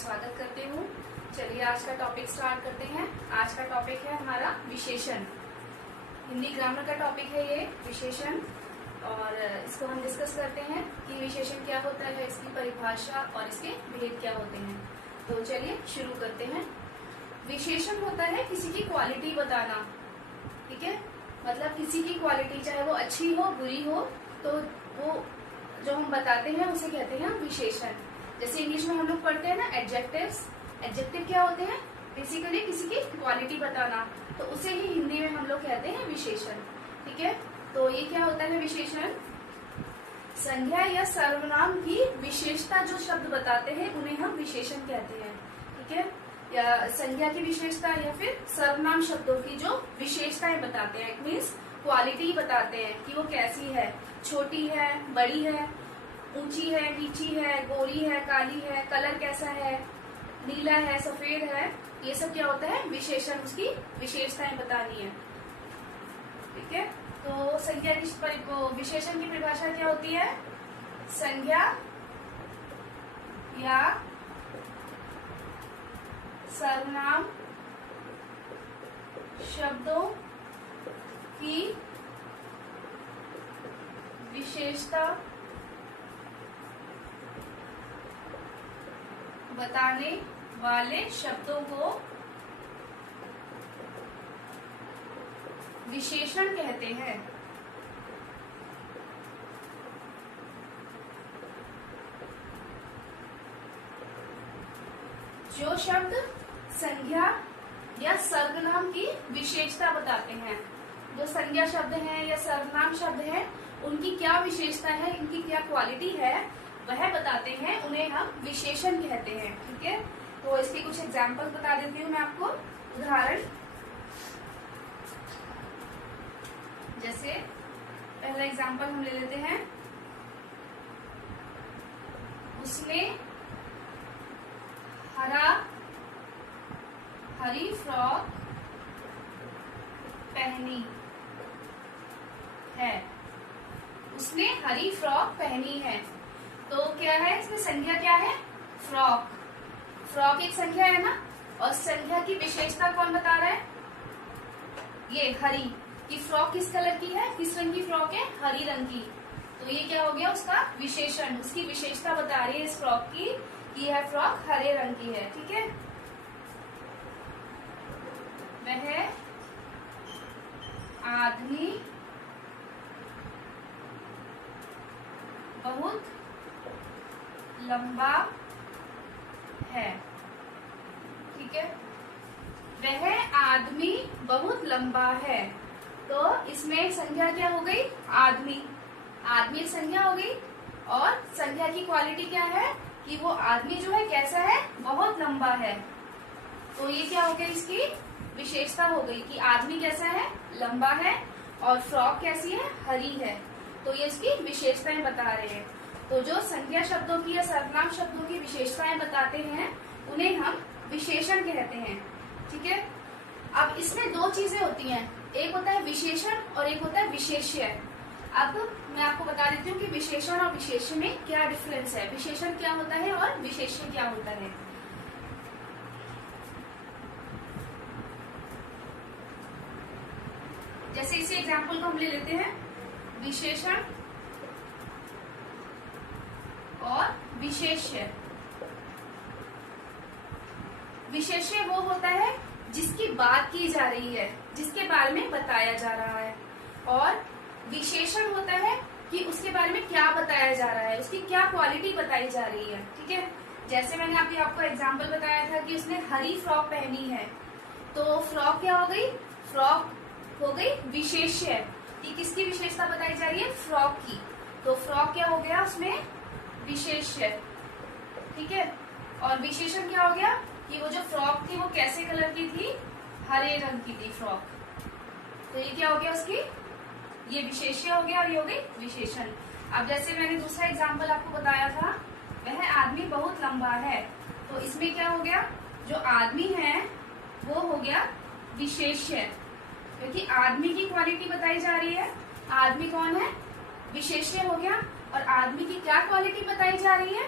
स्वागत करती हूँ। चलिए आज का टॉपिक स्टार्ट करते हैं। आज का टॉपिक है हमारा विशेषण। हिंदी ग्रामर का टॉपिक है ये विशेषण, और इसको हम डिस्कस करते हैं कि विशेषण क्या होता है, इसकी परिभाषा और इसके भेद क्या होते हैं। तो चलिए शुरू करते हैं। विशेषण होता है किसी की क्वालिटी बताना, ठीक है। मतलब किसी की क्वालिटी चाहे वो अच्छी हो बुरी हो, तो वो जो हम बताते हैं उसे कहते हैं विशेषण। जैसे इंग्लिश में हम लोग पढ़ते हैं ना एडजेक्टिव्स। एडजेक्टिव क्या होते हैं? बेसिकली किसी की क्वालिटी बताना, तो उसे ही हिंदी में हम लोग कहते हैं विशेषण, ठीक है। तो ये क्या होता है विशेषण? संज्ञा या सर्वनाम की विशेषता जो शब्द बताते हैं उन्हें हम विशेषण कहते हैं, ठीक है। या संज्ञा की विशेषता या फिर सर्वनाम शब्दों की जो विशेषताएं बताते हैं, इट मीन्स क्वालिटी बताते हैं कि वो कैसी है, छोटी है, बड़ी है, ऊंची है, नीची है, गोरी है, काली है, कलर कैसा है, नीला है, सफेद है, ये सब क्या होता है विशेषण, उसकी विशेषताएं बतानी है, ठीक है। तो संज्ञा की विशेषण की परिभाषा क्या होती है? संज्ञा या सर्वनाम शब्दों की विशेषता बताने वाले शब्दों को विशेषण कहते हैं। जो शब्द संज्ञा या सर्वनाम की विशेषता बताते हैं, जो संज्ञा शब्द हैं या सर्वनाम शब्द हैं, उनकी क्या विशेषता है, इनकी क्या क्वालिटी है, वह बताते हैं, उन्हें हम विशेषण कहते हैं, ठीक है। तो इसके कुछ एग्जाम्पल बता देती हूँ मैं आपको, उदाहरण। जैसे पहला एग्जाम्पल हम ले लेते हैं, उसने हरी फ्रॉक पहनी है। उसने हरी फ्रॉक पहनी है, तो क्या है इसमें संज्ञा क्या है? फ्रॉक। फ्रॉक एक संज्ञा है ना, और संज्ञा की विशेषता कौन बता रहा है? ये हरी की फ्रॉक किस कलर की है, किस रंग की फ्रॉक है? हरी रंग की। तो ये क्या हो गया उसका विशेषण, उसकी विशेषता बता रही है इस फ्रॉक की कि यह फ्रॉक हरे रंग की है, ठीक है। वह आदमी बहुत लंबा है, ठीक है। वह आदमी बहुत लंबा है, तो इसमें संज्ञा क्या हो गई? आदमी। आदमी एक संज्ञा हो गई, और संज्ञा की क्वालिटी क्या है कि वो आदमी जो है कैसा है? बहुत लंबा है। तो ये क्या हो गया? इसकी विशेषता हो गई कि आदमी कैसा है? लंबा है, और फ्रॉक कैसी है? हरी है। तो ये इसकी विशेषताएं बता रहे हैं। तो जो संज्ञा शब्दों की या सर्वनाम शब्दों की विशेषताएं बताते हैं उन्हें हम विशेषण कहते हैं, ठीक है। अब इसमें दो चीजें होती हैं, एक होता है विशेषण और एक होता है विशेष्य। अब मैं आपको बता देती हूँ कि विशेषण और विशेष्य में क्या डिफरेंस है, विशेषण क्या होता है और विशेष्य क्या होता है। जैसे इसी एग्जाम्पल को हम ले लेते हैं, विशेषण और विशेष्य। विशेष्य वो होता है जिसकी बात की जा रही है, जिसके बारे में बताया जा रहा है, और विशेषण होता है कि उसके बारे में क्या बताया जा रहा है, उसकी क्या क्वालिटी बताई जा रही है, ठीक है। जैसे मैंने अभी आपको एग्जाम्पल बताया था कि उसने हरी फ्रॉक पहनी है, तो फ्रॉक क्या हो गई? फ्रॉक हो गई विशेष्य कि किसकी विशेषता बताई जा रही है? फ्रॉक की। तो फ्रॉक क्या हो गया उसमें? विशेष्य, ठीक है। और विशेषण क्या हो गया कि वो जो फ्रॉक थी वो कैसे कलर की थी? हरे रंग की थी फ्रॉक। तो ये क्या हो गया उसकी? ये विशेष्य हो गया और ये हो गई विशेषण। अब जैसे मैंने दूसरा एग्जाम्पल आपको बताया था, वह आदमी बहुत लंबा है, तो इसमें क्या हो गया? जो आदमी है वो हो गया विशेष्य, क्योंकि आदमी की क्वालिटी बताई जा रही है। आदमी कौन है? विशेष्य हो गया। और आदमी की क्या क्वालिटी बताई जा रही है?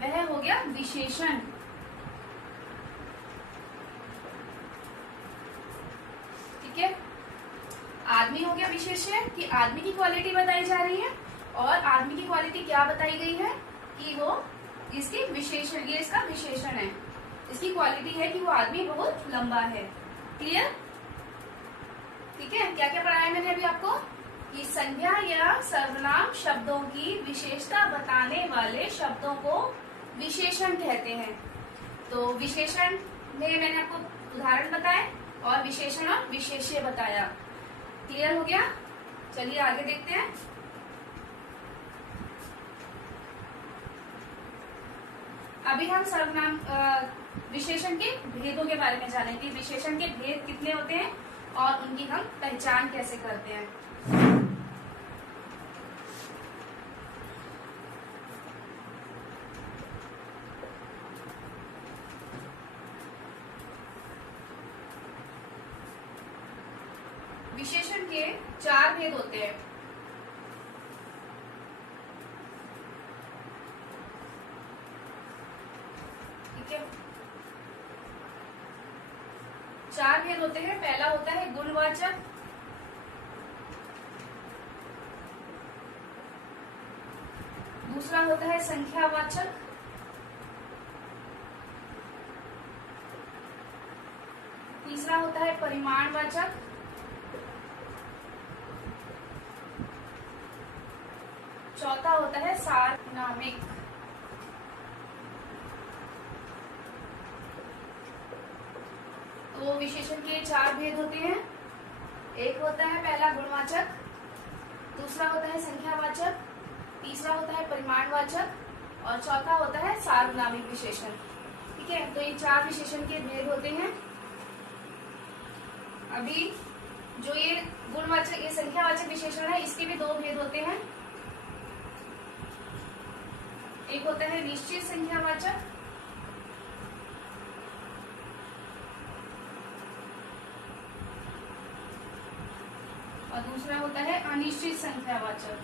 वह हो गया विशेषण, आदमी हो गया विशेष्य कि आदमी की क्वालिटी बताई जा रही है, और आदमी की क्वालिटी क्या बताई गई है कि वो इसकी विशेषण, ये इसका विशेषण है, इसकी क्वालिटी है कि वो आदमी बहुत लंबा है। क्लियर? ठीक है। क्या क्या पढ़ाया मैंने अभी आपको कि संज्ञा या सर्वनाम शब्दों की विशेषता बताने वाले शब्दों को विशेषण कहते हैं। तो विशेषण में मैंने आपको उदाहरण बताए और विशेषण और विशेष्य बताया। क्लियर हो गया? चलिए आगे देखते हैं। अभी हम सर्वनाम विशेषण के भेदों के बारे में जानेंगे। विशेषण के भेद कितने होते हैं और उनकी हम पहचान कैसे करते हैं। विशेषण के 4 भेद होते हैं। ठीक है, 4 भेद होते हैं। पहला होता है गुणवाचक, दूसरा होता है संख्यावाचक, तीसरा होता है परिमाणवाचक, चौथा होता है सार्वनामिक। तो विशेषण के 4 भेद होते हैं। एक होता है पहला गुणवाचक, दूसरा होता है संख्यावाचक, तीसरा होता है परिमाणवाचक और चौथा होता है सार्वनामिक विशेषण। ठीक है, तो ये 4 विशेषण के भेद होते हैं। अभी जो ये गुणवाचक, ये संख्यावाचक विशेषण है, इसके भी 2 भेद होते हैं। एक होता है निश्चित संख्यावाचक, और दूसरा होता है अनिश्चित संख्यावाचक।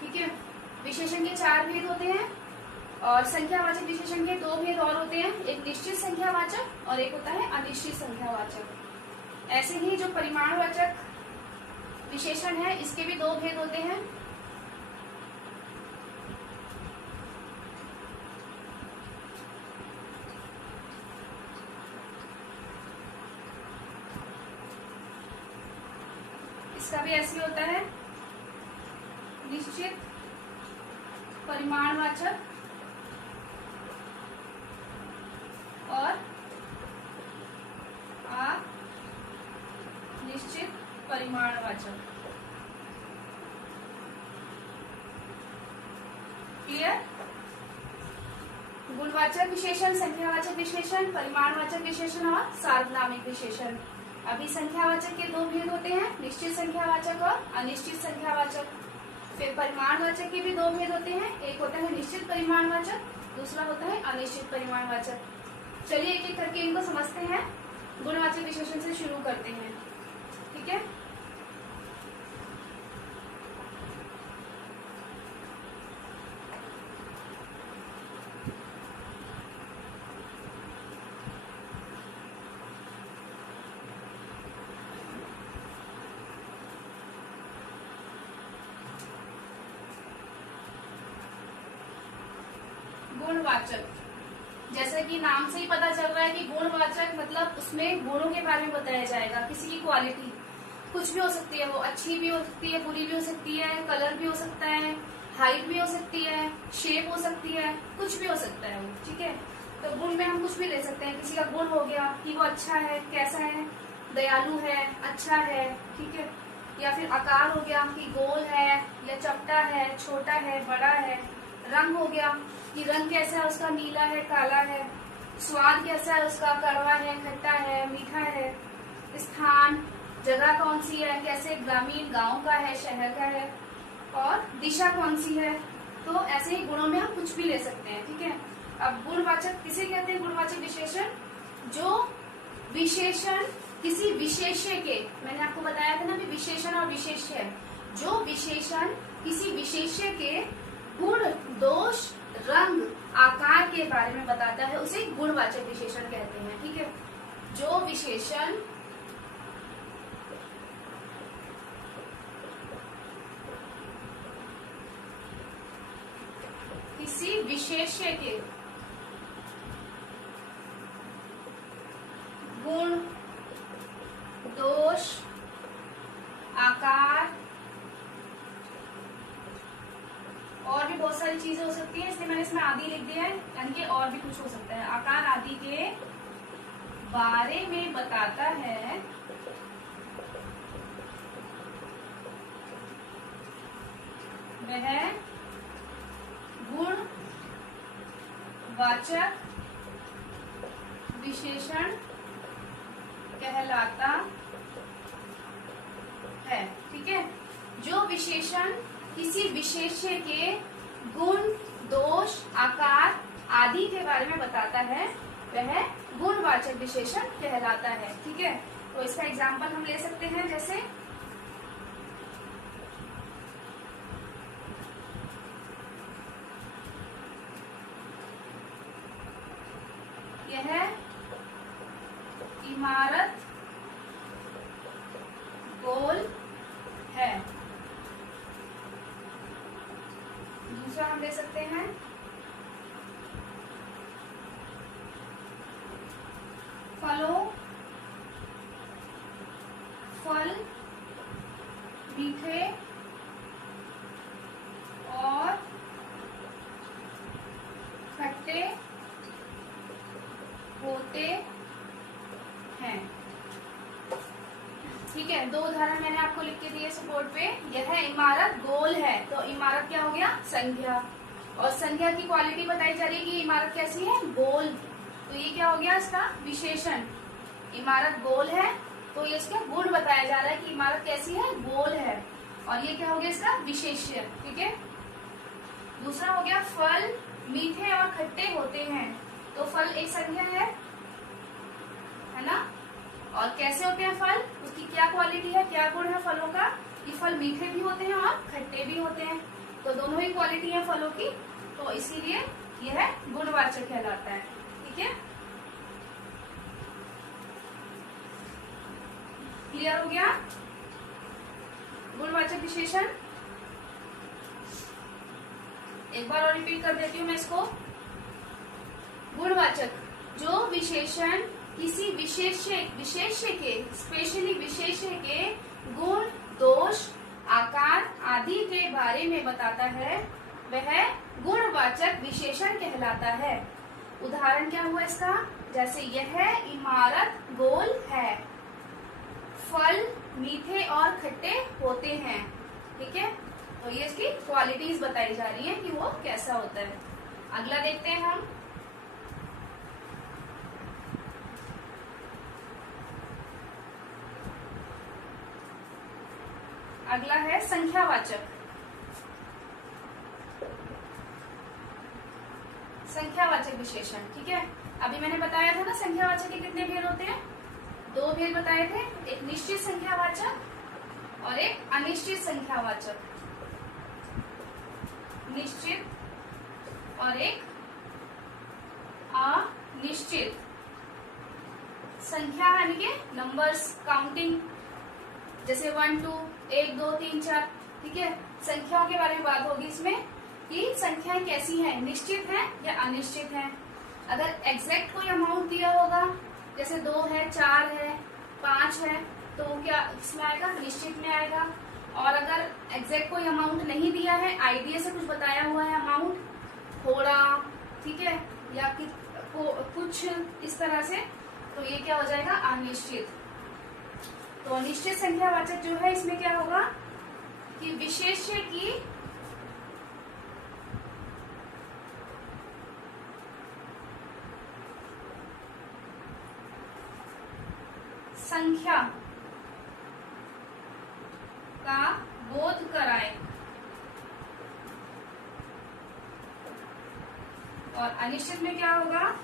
ठीक है, विशेषण के 4 भेद होते हैं और संख्यावाचक विशेषण के 2 भेद और होते हैं। एक निश्चित संख्यावाचक और एक होता है अनिश्चित संख्यावाचक। ऐसे ही जो परिमाणवाचक विशेषण है, इसके भी 2 भेद होते हैं। इसका भी ऐसे होता है निश्चित परिमाणवाचक और अनिश्चित परिमाणवाचक। क्लियर? गुणवाचक विशेषण, संख्यावाचक विशेषण, परिमाणवाचक विशेषण और सार्वनामिक विशेषण। अभी संख्यावाचक के 2 भेद होते हैं, निश्चित संख्यावाचक और अनिश्चित संख्यावाचक। फिर परिमाणवाचक के भी 2 भेद होते हैं। एक होता है निश्चित परिमाणवाचक, दूसरा होता है अनिश्चित परिमाणवाचक। चलिए एक एक करके इनको समझते हैं। गुणवाचक विशेषण से शुरू करते हैं। ठीक है, गुणवाचक, जैसे कि नाम से ही पता चल रहा है कि गुणवाचक मतलब उसमें गुणों के बारे में बताया जाएगा। किसी की क्वालिटी कुछ भी हो सकती है, वो अच्छी भी हो सकती है, बुरी भी हो सकती है, कलर भी हो सकता है, हाइट भी हो सकती है, शेप हो सकती है, कुछ भी हो सकता है वो। ठीक है, तो गुण में हम कुछ भी ले सकते हैं। किसी का गुण हो गया कि वो अच्छा है, कैसा है, दयालु है, अच्छा है। ठीक है, या फिर आकार हो गया कि गोल है या चपटा है, छोटा है, बड़ा है। रंग हो गया कि रंग कैसा है उसका, नीला है, काला है। स्वाद कैसा है उसका, कड़वा है, खट्टा है, मीठा है। स्थान, जगह कौन सी है, कैसे ग्रामीण, गांव का है, शहर का है। और दिशा कौन सी है। तो ऐसे ही गुणों में हम कुछ भी ले सकते हैं। ठीक है, अब गुणवाचक किसे कहते हैं? गुणवाचक विशेषण जो विशेषण किसी विशेष्य के, मैंने आपको बताया था ना भी विशेषण और विशेष्य, जो विशेषण किसी विशेष्य के गुण, दोष, रंग, आकार के बारे में बताता है उसे गुणवाचक विशेषण कहते हैं। ठीक है, जो विशेषण किसी विशेष्य के गुण, दोष, आकार और भी बहुत सारी चीजें हो सकती है, इसलिए मैंने इसमें आदि लिख दिया है, यानी कि और भी कुछ हो सकता है, आकार आदि के बारे में बताता है वह गुणवाचक विशेषण कहलाता है। ठीक है, जो विशेषण किसी विशेष्य के गुण, दोष, आकार आदि के बारे में बताता है वह गुणवाचक विशेषण कहलाता है। ठीक है, तो इसका एग्जाम्पल हम ले सकते हैं, जैसे यह इमारत गोल है। दूसरा हम ले सकते हैं, फल मीठे और खट्टे होते हैं। ठीक है, दो उदाहरण मैंने आपको लिख के दिए सपोर्ट पे। यह इमारत गोल है, तो इमारत क्या हो गया, संख्या, और संख्या की क्वालिटी बताई जा रही है कि इमारत कैसी है, गोल, तो ये क्या हो गया इसका विशेषण। इमारत गोल है तो ये इसका गुण बताया जा रहा है कि इमारत कैसी है, गोल है, और ये क्या हो गया इसका विशेष्य। ठीक है, दूसरा हो गया फल मीठे और खट्टे होते हैं, तो फल एक संख्या है ना, और कैसे होते हैं फल, उसकी क्या क्वालिटी है, क्या गुण है फलों का, कि फल मीठे भी होते हैं और खट्टे भी होते हैं, तो दोनों ही क्वालिटी है फलों की, तो इसीलिए यह गुणवाचक कहलाता है। ठीक है, क्लियर हो गया गुणवाचक विशेषण। एक बार और रिपीट कर देती हूँ मैं इसको। गुणवाचक, जो विशेषण किसी विशेष्य के, स्पेशली विशेष्य के गुण, दोष, आकार आदि के बारे में बताता है वह गुणवाचक विशेषण कहलाता है। उदाहरण क्या हुआ इसका, जैसे यह इमारत गोल है, फल मीठे और खट्टे होते हैं। ठीक है, तो ये इसकी क्वालिटीज बताई जा रही है कि वो कैसा होता है। अगला देखते हैं हम, अगला है संख्यावाचक। संख्यावाचक विशेषण। ठीक है, अभी मैंने बताया था ना संख्यावाचक के कितने भेद होते हैं, दो भेद बताए थे, एक निश्चित संख्यावाचक और एक अनिश्चित संख्यावाचक। निश्चित और एक अनिश्चित। संख्या यानी कि नंबर्स, काउंटिंग, जैसे 1 2 1 2 3 4। ठीक है, संख्याओं के बारे में बात होगी इसमें कि संख्याएं कैसी हैं, निश्चित हैं या अनिश्चित हैं। अगर एग्जैक्ट कोई अमाउंट दिया होगा, जैसे 2 है, 4 है, 5 है, तो क्या इसमें आएगा, निश्चित में आएगा। और अगर एग्जैक्ट कोई अमाउंट नहीं दिया है, आइडिया से कुछ बताया हुआ है अमाउंट, थोड़ा, ठीक है, या कुछ इस तरह से, तो ये क्या हो जाएगा, अनिश्चित। तो अनिश्चित संख्यावाचक जो है इसमें क्या होगा कि विशेष्य की संख्या का बोध कराए, और अनिश्चित में क्या होगा,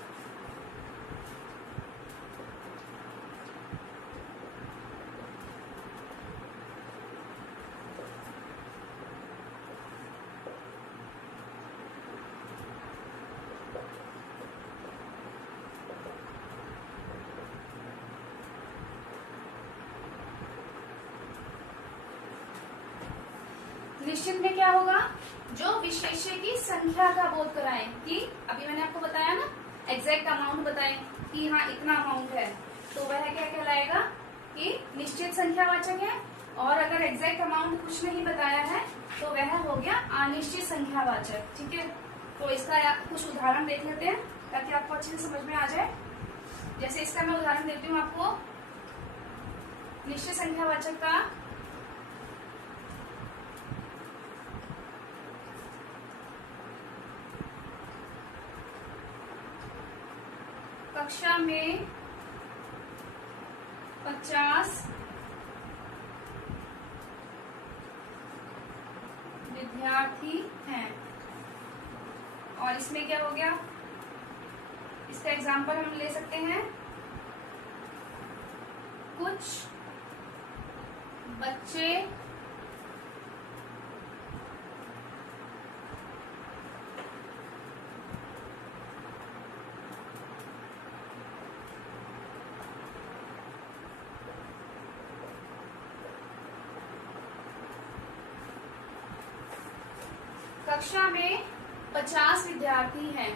निश्चित में क्या होगा, जो विशेष्य की संख्या का बोध कराए, कि अभी मैंने आपको बताया ना, एग्जैक्ट अमाउंट बताए कि हाँ इतना अमाउंट है, तो वह क्या कहलाएगा कि निश्चित संख्यावाचक है। और अगर एग्जैक्ट अमाउंट कुछ नहीं बताया है तो वह हो गया अनिश्चित संख्यावाचक। ठीक है, तो इसका कुछ उदाहरण देख लेते हैं ताकि आपको अच्छे से समझ में आ जाए। जैसे इसका मैं उदाहरण देती हूँ आपको निश्चित संख्यावाचक का। कक्षा में 50 विद्यार्थी हैं, और इसमें क्या हो गया, इसका एग्जाम्पल हम ले सकते हैं, कुछ बच्चे कक्षा में 50 विद्यार्थी हैं।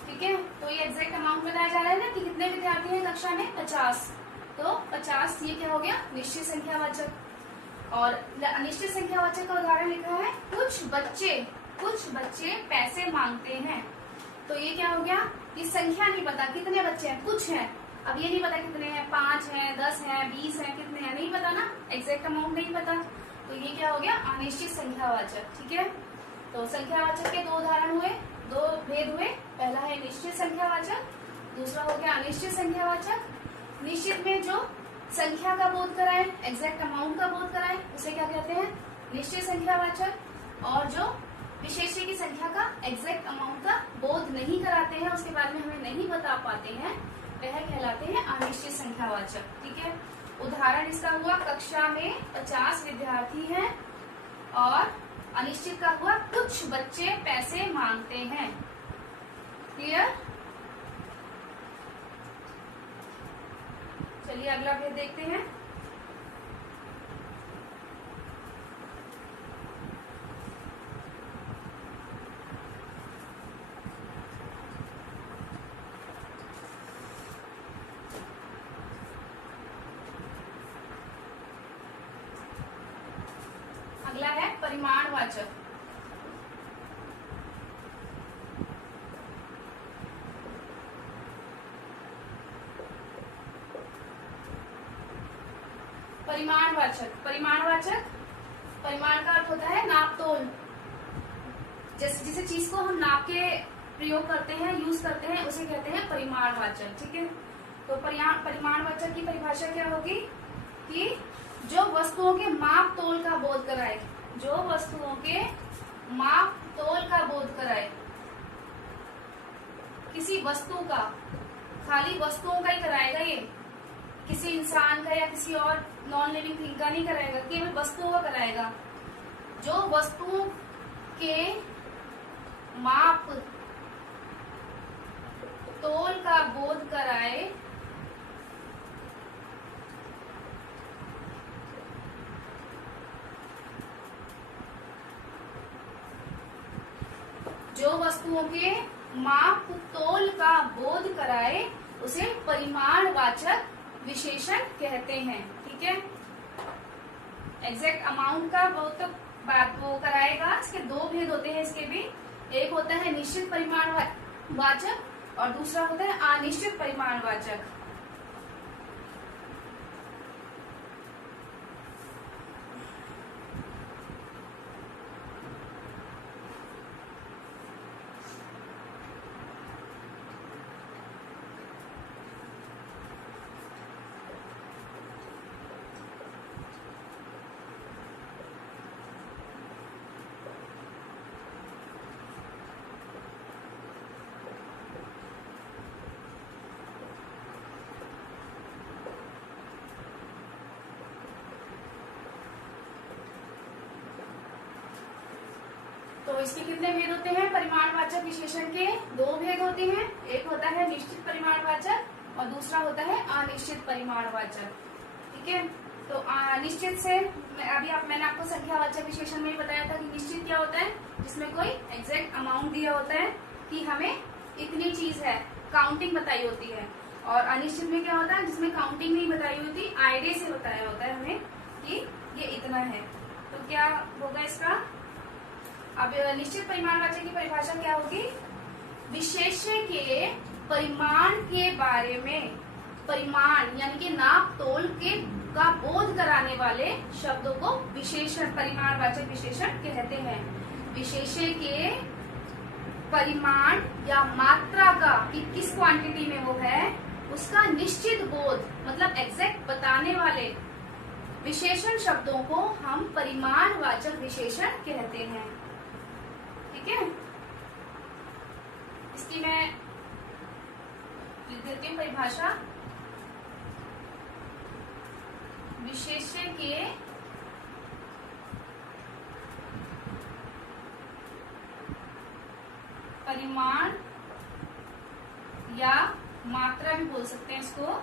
ठीक है, तो ये एग्जैक्ट अमाउंट बताया जा रहा है ना कि कितने विद्यार्थी हैं कक्षा में, 50। तो 50 ये क्या हो गया, निश्चित संख्यावाचक। और अनिश्चित संख्यावाचक का उदाहरण लिखा है, कुछ बच्चे पैसे मांगते हैं। तो ये क्या हो गया कि संख्या नहीं पता कितने बच्चे हैं, कुछ हैं, अब ये नहीं पता कितने हैं, 5 हैं, 10 हैं, 20 हैं, कितने हैं नहीं पता ना, एग्जैक्ट अमाउंट नहीं पता, तो ये क्या हो गया अनिश्चित संख्यावाचक। ठीक है, तो संख्यावाचक के दो उदाहरण हुए, दो भेद हुए, पहला है निश्चित संख्यावाचक, दूसरा हो गया अनिश्चित संख्यावाचक। निश्चित में जो संख्या का बोध कराए, एग्जैक्ट अमाउंट का बोध कराए, उसे क्या कहते हैं, निश्चित संख्यावाचक। और जो विशेष्य की संख्या का एग्जैक्ट अमाउंट का बोध नहीं कराते हैं, उसके बारे में हमें नहीं बता पाते हैं, वह कहलाते हैं अनिश्चित संख्यावाचक। ठीक है, उदाहरण इसका हुआ कक्षा में 50 विद्यार्थी हैं, और अनिश्चित का हुआ कुछ बच्चे पैसे मांगते हैं। क्लियर? चलिए अगला भेद देखते हैं। अगला है परिमाणवाचक। परिमाणवाचक परिमाण का अर्थ होता है नाप तोल। जिसे चीज को हम नाप के प्रयोग करते हैं, यूज करते हैं, उसे कहते हैं परिमाणवाचक। ठीक है, तो परिमाणवाचक की परिभाषा क्या होगी कि जो वस्तुओं के माप तोल का बोध कराए, जो वस्तुओं के माप तोल का बोध कराए, किसी वस्तु का, खाली वस्तुओं का ही कराएगा, ये किसी इंसान का या किसी और नॉन लिविंग थिंग का नहीं कराएगा, केवल वस्तुओं का कराएगा। जो वस्तुओं के माप तोल का बोध कराए, जो वस्तुओं के माप तोल का बोध कराए, उसे परिमाणवाचक विशेषण कहते हैं। ठीक है, एग्जैक्ट अमाउंट का वो कराएगा। इसके दो भेद होते हैं इसके भी, एक होता है निश्चित परिमाणवाचक और दूसरा होता है अनिश्चित परिमाणवाचक। तो इसके कितने भेद होते हैं, परिमाणवाचक विशेषण के दो भेद होते हैं, एक होता है निश्चित परिमाणवाचक और दूसरा होता है अनिश्चित परिमाणवाचक। ठीक है, तो निश्चित से मैंने आपको संख्यावाचक विशेषण में बताया था कि निश्चित क्या होता है, जिसमें कोई एग्जैक्ट अमाउंट दिया होता है कि हमें इतनी चीज है, काउंटिंग बताई होती है। और अनिश्चित में क्या होता है, जिसमें काउंटिंग नहीं बताई होती, आइडिया से बताया होता है हमें कि ये इतना है। तो क्या होगा इसका, अब निश्चित परिमाणवाचक की परिभाषा क्या होगी, विशेष्य के परिमाण के बारे में, परिमाण यानी कि नाप तोल के का बोध कराने वाले शब्दों को विशेषण, परिमाणवाचक विशेषण कहते हैं। विशेष्य के परिमाण या मात्रा का, कि किस क्वांटिटी में वो है, उसका निश्चित बोध मतलब एग्जैक्ट बताने वाले विशेषण शब्दों को हम परिमाणवाचक विशेषण कहते हैं। ठीक है, इसकी मैं लिख देती हूँ परिभाषा। विशेष्य के परिमाण या मात्रा भी बोल सकते हैं इसको,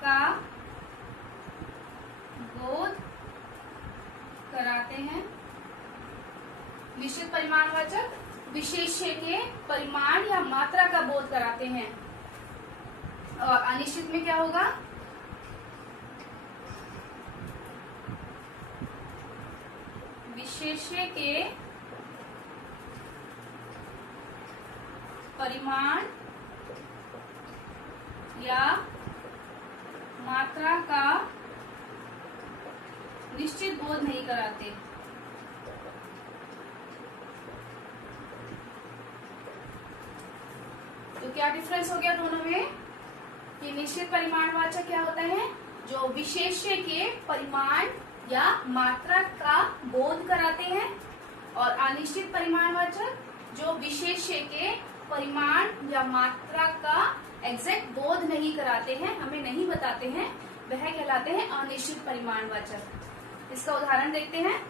का बोध कराते हैं। निश्चित परिमाणवाचक विशेष्य के परिमाण या मात्रा का बोध कराते हैं। और अनिश्चित में क्या होगा, विशेष्य के परिमाण या मात्रा का निश्चित बोध नहीं कराते। तो क्या डिफरेंस हो गया दोनों में, कि निश्चित परिमाणवाचक क्या होता है, जो विशेष्य के परिमाण या मात्रा का बोध कराते हैं, और अनिश्चित परिमाणवाचक जो विशेष्य के परिमाण या मात्रा का एग्जैक्ट बोध नहीं कराते हैं, हमें नहीं बताते हैं, वह कहलाते हैं अनिश्चित परिमाणवाचक। इसका उदाहरण देखते हैं।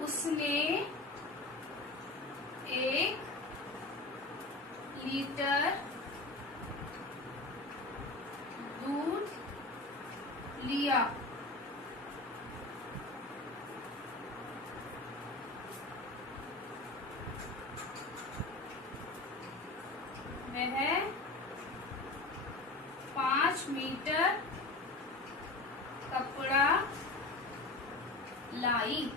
उसने 1 लीटर दूध लिया। वह 5 मीटर कपड़ा लाई।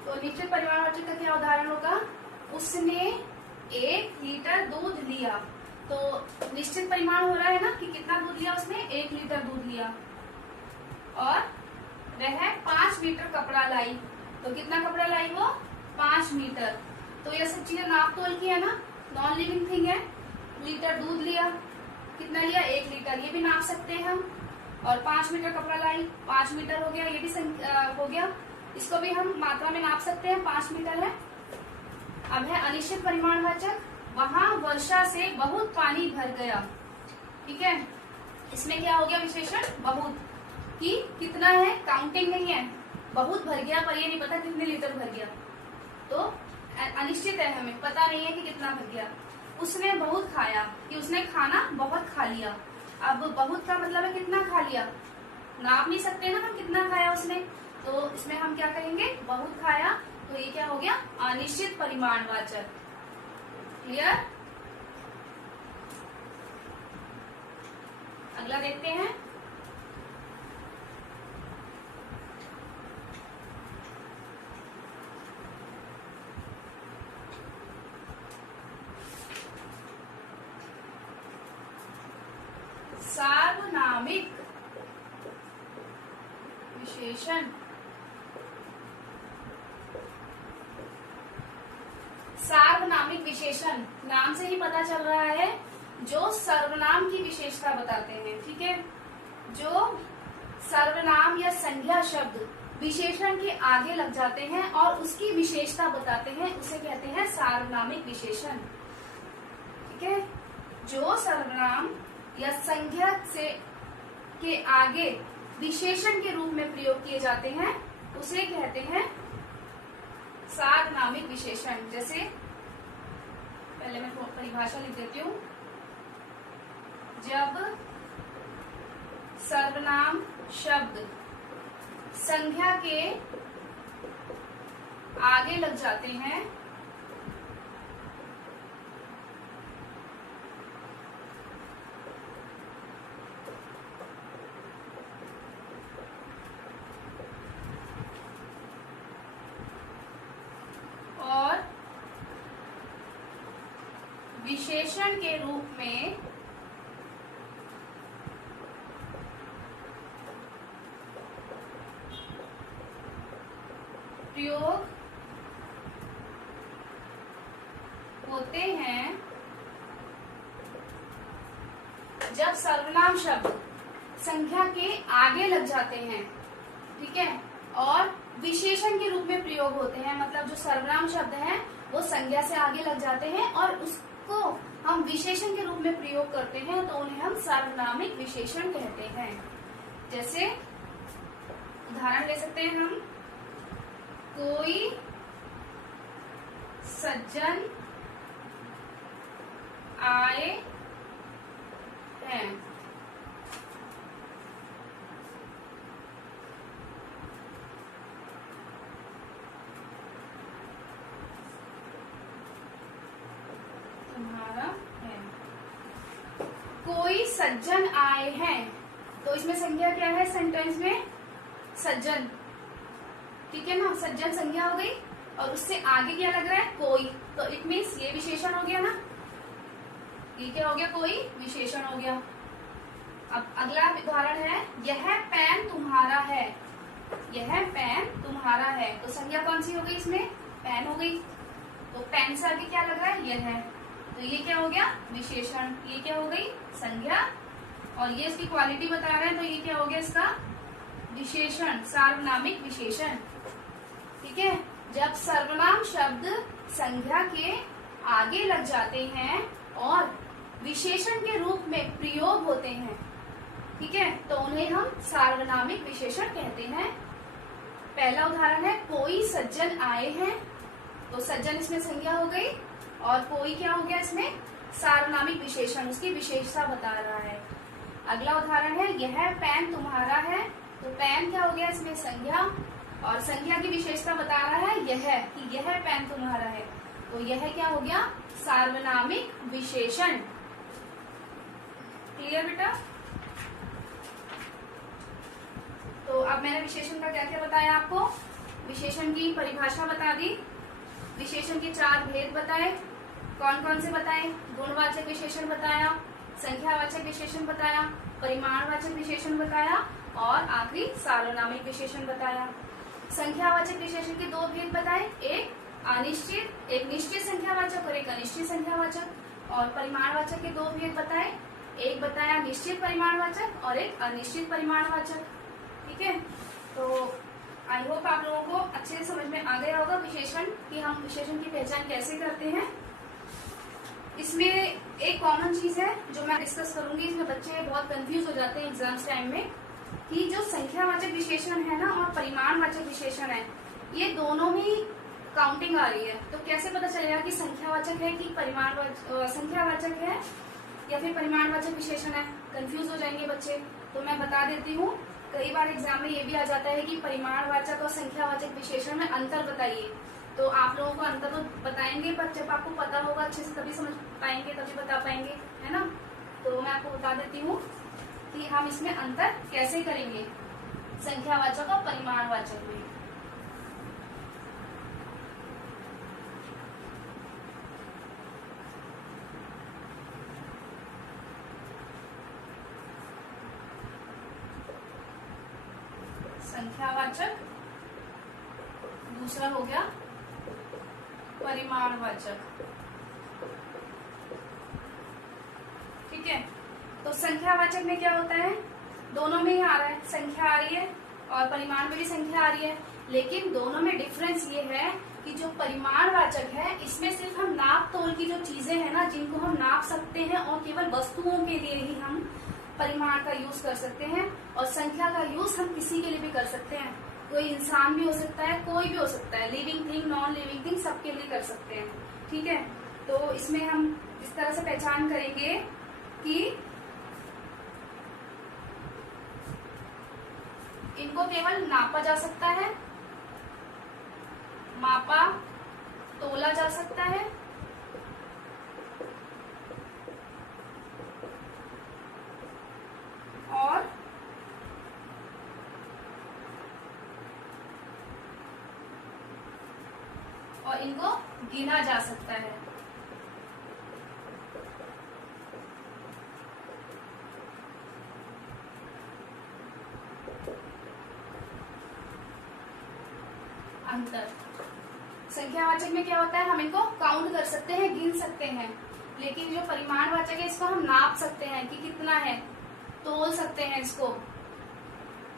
तो निश्चित परिमाणवाचक का क्या उदाहरण होगा, उसने 1 लीटर दूध लिया। तो निश्चित परिमाण हो रहा है ना कि कितना दूध लिया उसने, 1 लीटर दूध लिया। और वह 5 मीटर कपड़ा लाई। तो कितना कपड़ा लाई वो, 5 मीटर। तो ये सब चीजें नाप तोल की है ना, नॉन लिविंग थिंग है। लीटर दूध लिया, कितना लिया, 1 लीटर, ये भी नाप सकते हैं हम। और 5 मीटर कपड़ा लाई, 5 मीटर हो गया, ये भी हो गया। इसको भी हम मात्रा में नाप सकते हैं, 5 मीटर है। अब है अनिश्चित परिमाणवाचक, वहां वर्षा से बहुत पानी भर गया। ठीक है, इसमें क्या हो गया विशेषण, बहुत, कि कितना है, काउंटिंग नहीं है, बहुत भर गया, पर ये नहीं पता कितने लीटर भर गया। तो अनिश्चित है, हमें पता नहीं है कि कितना भर गया। उसने बहुत खाया, कि उसने खाना बहुत खा लिया। अब बहुत का मतलब है कितना खा लिया, नाप नहीं सकते ना हम कितना खाया उसने। तो इसमें हम क्या करेंगे, बहुत खाया। तो ये क्या हो गया, अनिश्चित परिमाणवाचक। क्लियर। अगला देखते हैं। सार्वनामिक विशेषण। सार्वनामिक विशेषण नाम से ही पता चल रहा है, जो सर्वनाम की विशेषता बताते हैं। ठीक है, जो सर्वनाम या संज्ञा शब्द विशेषण के आगे लग जाते हैं और उसकी विशेषता बताते हैं, उसे कहते हैं सार्वनामिक विशेषण। ठीक है, जो सर्वनाम या संज्ञा से के आगे विशेषण के रूप में प्रयोग किए जाते हैं, उसे कहते हैं सार्वनामिक विशेषण। जैसे पहले मैं परिभाषा लिख देती हूँ। जब सर्वनाम शब्द संज्ञा के आगे लग जाते हैं और विशेषण के रूप में प्रयोग होते हैं, जब सर्वनाम शब्द संख्या के आगे लग जाते हैं, ठीक है, और विशेषण के रूप में प्रयोग होते हैं। मतलब जो सर्वनाम शब्द है वो संज्ञा से आगे लग जाते हैं और उसको हम विशेषण के रूप में प्रयोग करते हैं, तो उन्हें हम सार्वनामिक विशेषण कहते हैं। जैसे उदाहरण ले सकते हैं हम, कोई सज्जन आए हैं। तुम्हारा है। कोई सज्जन आए हैं, तो इसमें संज्ञा क्या है सेंटेंस में? सज्जन। ठीक है ना, सज्जन संज्ञा हो गई और उससे आगे क्या लग रहा है? कोई। तो इट मीन्स ये विशेषण हो गया ना, ये क्या हो गया? कोई विशेषण हो गया। अब अगला उदाहरण है, यह पेन तुम्हारा है। यह पेन तुम्हारा है, तो संज्ञा कौन सी हो गई इसमें? पेन हो गई। तो पेन से आगे क्या लग रहा है? यह है, तो ये क्या हो गया? विशेषण। ये क्या हो गई? संज्ञा। और ये इसकी क्वालिटी बता रहे हैं, तो ये क्या हो गया इसका? विशेषण, सार्वनामिक विशेषण। ठीक है, जब सर्वनाम शब्द संज्ञा के आगे लग जाते हैं और विशेषण के रूप में प्रयोग होते हैं, ठीक है, तो उन्हें हम सार्वनामिक विशेषण कहते हैं। पहला उदाहरण है, कोई सज्जन आए हैं, तो सज्जन इसमें संज्ञा हो गई और कोई क्या हो गया इसमें? सार्वनामिक विशेषण, उसकी विशेषता बता रहा है। अगला उदाहरण है, यह पेन तुम्हारा है, तो पेन क्या हो गया इसमें? संज्ञा, और संज्ञा की विशेषता बता रहा है यह, कि यह पेन तुम्हारा है, तो यह क्या हो गया? सार्वनामिक विशेषण। क्लियर बेटा? तो अब मैंने विशेषण का क्या क्या बताया आपको? विशेषण की परिभाषा बता दी, विशेषण के 4 भेद बताए। कौन कौन से बताए? गुणवाचक विशेषण बताया, संख्यावाचक विशेषण बताया, परिमाणवाचक विशेषण बताया और आखिरी सार्वनामिक विशेषण बताया। संख्यावाचक विशेषण के 2 भेद बताए, एक अनिश्चित, एक निश्चित संख्यावाचक और एक अनिश्चित संख्यावाचक। और परिमाणवाचक के 2 भेद बताए, एक बताया निश्चित परिमाणवाचक और एक अनिश्चित परिमाणवाचक। ठीक है, तो आई होप आप लोगों को अच्छे से समझ में आ गया होगा विशेषण कि हम विशेषण की पहचान कैसे करते हैं। इसमें एक कॉमन चीज है जो मैं डिस्कस करूंगी, इसमें बच्चे बहुत कंफ्यूज हो जाते हैं एग्जाम्स टाइम में, कि जो संख्यावाचक विशेषण है ना और परिमाणवाचक विशेषण है, ये दोनों ही काउंटिंग आ रही है, तो कैसे पता चलेगा कि संख्यावाचक है कि संख्यावाचक है या फिर परिमाणवाचक विशेषण है? कंफ्यूज हो जाएंगे बच्चे। तो मैं बता देती हूँ, कई बार एग्जाम में ये भी आ जाता है कि परिमाणवाचक और संख्यावाचक विशेषण में अंतर बताइए, तो आप लोगों को अंतर तो बताएंगे, पर जब आपको पता होगा अच्छे से तभी समझ पाएंगे, तभी बता पाएंगे, है ना? तो मैं आपको बता देती हूँ कि हम इसमें अंतर कैसे करेंगे संख्यावाचक और परिमाणवाचक में। संख्यावाचक, दूसरा हो गया परिमाणवाचक। ठीक है, तो संख्यावाचक में क्या होता है, दोनों में ही आ रहा है, संख्या आ रही है और परिमाण में भी संख्या आ रही है, लेकिन दोनों में डिफरेंस ये है कि जो परिमाणवाचक है इसमें सिर्फ हम नाप तोल की जो चीजें हैं ना, जिनको हम नाप सकते हैं और केवल वस्तुओं के लिए ही हम परिमाण का यूज कर सकते हैं, और संख्या का यूज हम किसी के लिए भी कर सकते हैं। कोई इंसान भी हो सकता है, कोई भी हो सकता है, living thing, non living thing, सबके लिए कर सकते हैं। ठीक है, तो इसमें हम इस तरह से पहचान करेंगे कि इनको केवल नापा जा सकता है, मापा तोला जा सकता है, और इनको गिना जा सकता है। अंतर, संख्यावाचक में क्या होता है, हम इनको काउंट कर सकते हैं, गिन सकते हैं, लेकिन जो परिमाणवाचक है इसको हम नाप सकते हैं कि कितना है, तोल सकते हैं इसको,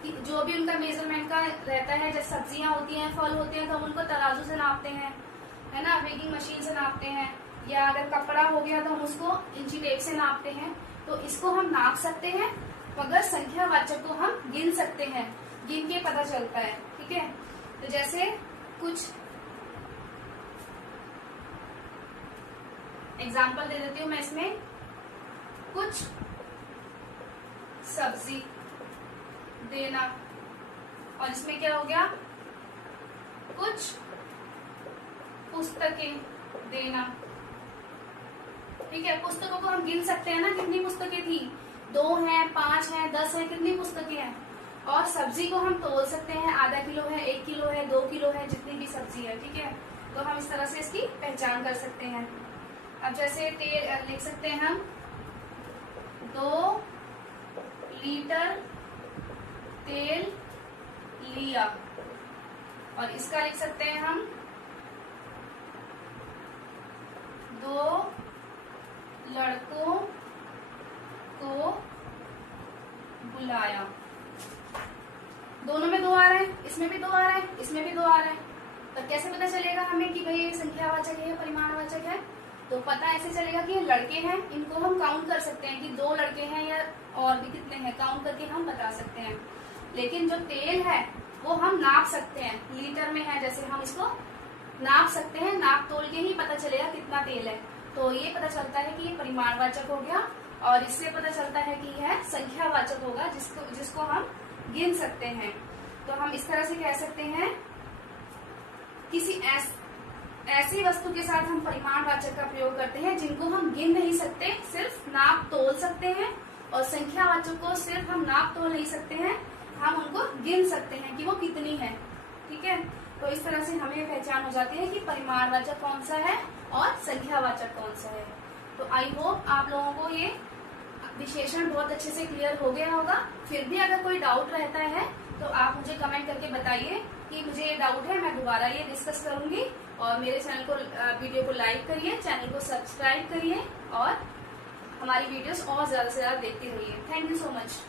कि जो भी उनका मेजरमेंट का रहता है, जैसे सब्जियां होती हैं, फल होते हैं, तो हम उनको तराजू से नापते हैं, है ना, वेगिंग मशीन से नापते हैं, या अगर कपड़ा हो गया तो हम उसको इंची टेप से नापते हैं। तो इसको हम नाप सकते हैं, मगर संख्यावाचक को हम गिन सकते हैं, गिन के पता चलता है। ठीक है, तो जैसे कुछ एग्जाम्पल दे देती हूँ मैं इसमें, कुछ सब्जी देना, और इसमें क्या हो गया, कुछ पुस्तकें देना। ठीक है, पुस्तकों को हम गिन सकते हैं ना, कितनी पुस्तकें थी, 2 हैं, 5 हैं, 10 हैं, कितनी पुस्तकें हैं। और सब्जी को हम तोल सकते हैं, आधा किलो है, 1 किलो है, 2 किलो है, जितनी भी सब्जी है। ठीक है, तो हम इस तरह से इसकी पहचान कर सकते हैं। अब जैसे तेल लिख सकते हैं हम, 2 लीटर तेल लिया, और इसका लिख सकते हैं हम, 2 लड़कों को बुलाया। दोनों में 2 आ रहा है, इसमें भी 2 आ रहा है, इसमें भी 2 आ रहा है, तो कैसे पता चलेगा हमें कि भाई ये संख्यावाचक है या परिमाणवाचक है। तो पता ऐसे चलेगा कि ये लड़के हैं, इनको हम काउंट कर सकते हैं कि 2 लड़के हैं या और भी कितने हैं, काउंट करके हम बता सकते हैं। लेकिन जो तेल है वो हम नाप सकते हैं, लीटर में है, जैसे हम इसको नाप सकते हैं, नाप तोल के ही पता चलेगा कितना तेल है। तो ये पता चलता है कि ये परिमाणवाचक हो गया, और इससे पता चलता है कि यह संख्यावाचक होगा, जिसको हम गिन सकते हैं। तो हम इस तरह से कह सकते हैं, किसी ऐसी वस्तु के साथ हम परिमाणवाचक का प्रयोग करते हैं जिनको हम गिन नहीं सकते, सिर्फ नाप तोल सकते हैं, और संख्यावाचक को सिर्फ हम नाप तोल नहीं सकते हैं, हम उनको गिन सकते हैं कि वो कितनी है। ठीक है, तो इस तरह से हमें पहचान हो जाती है कि परिमाणवाचक कौन सा है और संख्यावाचक कौन सा है। तो आई होप आप लोगों को ये विशेषण बहुत अच्छे से क्लियर हो गया होगा। फिर भी अगर कोई डाउट रहता है तो आप मुझे कमेंट करके बताइए कि मुझे ये डाउट है, मैं दोबारा ये डिस्कस करूंगी। और मेरे चैनल को, वीडियो को लाइक करिए, चैनल को सब्सक्राइब करिए, और हमारी वीडियोस और ज्यादा से ज्यादा देखते रहिए। Thank you so much.